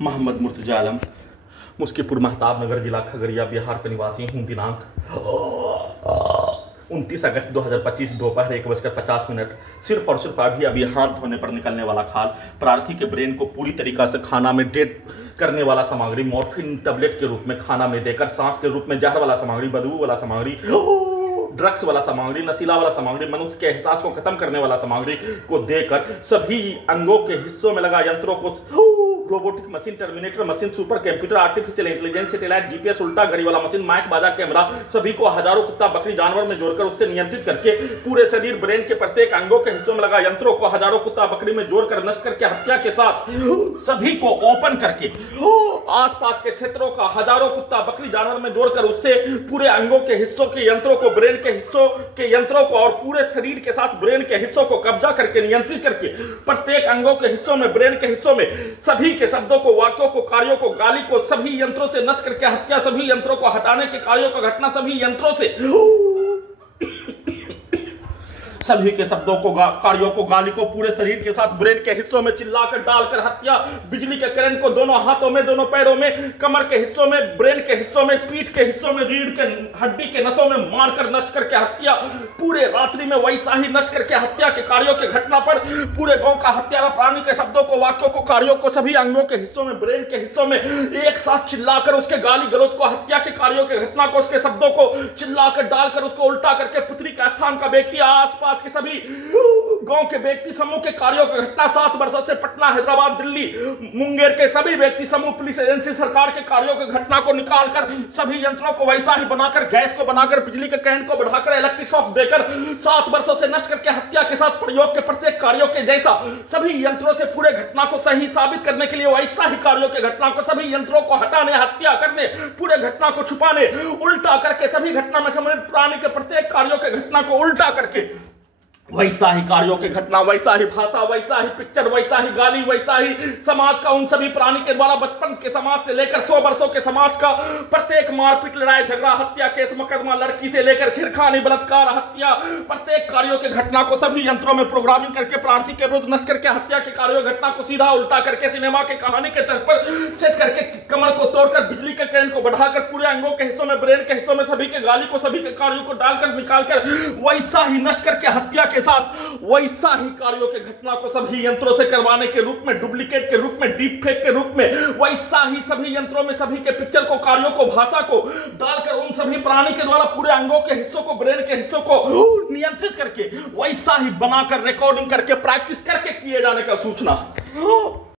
मोहम्मद मुर्तजा आलम, मुस्कीपुर महताब नगर, जिला खगड़िया, बिहार का निवासी हूँ। दिनांक 29 अगस्त 2025 दोपहर 1:50। सिर्फ और सिर्फ अभी हाथ धोने पर निकलने वाला खाल, प्रार्थी के ब्रेन को पूरी तरीका से खाना में डेट करने वाला सामग्री, मॉर्फिन टैबलेट के रूप में खाना में देकर सांस के रूप में जहर वाला सामग्री, बदबू वाला सामग्री, ड्रग्स वाला सामग्री, नशीला वाला सामग्री, मनुष्य के एहसास को खत्म करने वाला सामग्री को देकर सभी अंगों के हिस्सों में लगा यंत्रों को, robotic machine, terminator machine, super computer, artificial intelligence, satellite, GPS, उल्टा घड़ी वाला मशीन, माइक, बाजा, कैमरा, सभी को हजारों कुत्ता बकरी जानवर में जोड़कर उससे नियंत्रित करके पूरे शरीर, ब्रेन के प्रत्येक अंगों के हिस्सों में लगा यंत्रों को हजारों कुत्ता बकरी में जोड़कर नष्ट करके हत्या के साथ सभी को ओपन करके आसपास के क्षेत्रों का हजारों कुत्ता बकरी जानवर में जोड़कर उससे पूरे अंगों के हिस्सों के यंत्रों को, ब्रेन के हिस्सों के यंत्रों को और पूरे शरीर के साथ ब्रेन के हिस्सों को कब्जा करके नियंत्रित करके प्रत्येक अंगों के हिस्सों में, ब्रेन के हिस्सों में सभी के शब्दों को, वाक्यों को, कार्यों को, गाली को सभी यंत्रों से नष्ट करके हत्या, सभी यंत्रों को हटाने के कार्यों का घटना, सभी यंत्रों से सभी के शब्दों को, कार्यों को, गाली को पूरे शरीर के साथ ब्रेन के हिस्सों में चिल्लाकर डालकर हत्या, बिजली के करंट को दोनों हाथों में, दोनों पैरों में, कमर के हिस्सों में, ब्रेन के हिस्सों में, पीठ के हिस्सों में, रीढ़ के हड्डी के नसों में मारकर नष्ट करके हत्या, पूरे रात्रि में वैसा ही नष्ट करके हत्या के कार्यों के घटना पर पूरे गांव का हत्यारा प्राणी के शब्दों को, वाक्यों को, कार्यों को सभी अंगों के हिस्सों में, ब्रेन के हिस्सों में एक साथ चिल्लाकर उसके गाली गलौज को, हत्या के कार्यों के घटना को, उसके शब्दों को चिल्लाकर डालकर उसको उल्टा करके पुत्री का स्थान का व्यक्ति, आसपास के सभी गांव के व्यक्ति समूह के कार्यों की घटना, 7 वर्षों से पटना, हैदराबाद, दिल्ली, मुंगेर के सभी व्यक्ति समूह, पुलिस एजेंसी, सरकार के कार्यों की घटना को निकालकर सभी यंत्रों को वैसा ही बनाकर, गैस को बनाकर, बिजली के करंट को बढ़ाकर, इलेक्ट्रिक शॉक देकर 7 वर्षों से नष्ट करके हत्या के साथ प्रयोग के प्रत्येक कार्यों के जैसा सभी यंत्रों से पूरे घटना को सही साबित करने के लिए वैसा ही कार्यों के घटना को, सभी यंत्रों को हटाने, हत्या करने, पूरे घटना को छुपाने, उल्टा करके सभी घटना में सम्मिलित प्राणी के प्रत्येक कार्यों के घटना को उल्टा करके वैसा ही कार्यों के घटना, वैसा ही भाषा, वैसा ही पिक्चर, वैसा ही गाली, वैसा ही समाज का उन सभी प्राणी के द्वारा बचपन के समाज से लेकर 100 वर्षों के समाज का प्रत्येक मारपीट, लड़ाई झगड़ा, हत्या, केस मुकदमा, लड़की से लेकर छेड़खानी, बलात्कार, हत्या, प्रत्येक कार्यों के घटना को सभी यंत्रों में प्रोग्रामिंग करके प्रार्थी के विरुद्ध नष्ट करके हत्या के कार्यों घटना को सीधा उल्टा करके सिनेमा के कहानी के तर्ज पर सेट करके कमर को तोड़कर, बिजली के करंट को बढ़ाकर, पूरे अंगों के हिस्सों में, ब्रेन के हिस्सों में सभी के गाली को, सभी के कार्यों को डालकर निकालकर वैसा ही नष्ट करके हत्या के साथ वैसा ही कार्यों के घटना को सभी यंत्रों से करवाने के रूप में, डुप्लीकेट के रूप में, डीप फेक के रूप में, वैसा ही सभी यंत्रों में सभी के पिक्चर को, कार्यों को, भाषा को डालकर उन सभी प्राणी के द्वारा पूरे अंगों के हिस्सों को, ब्रेन के हिस्सों को नियंत्रित करके वैसा ही बनाकर, रिकॉर्डिंग करके, प्रैक्टिस करके किए जाने का सूचना।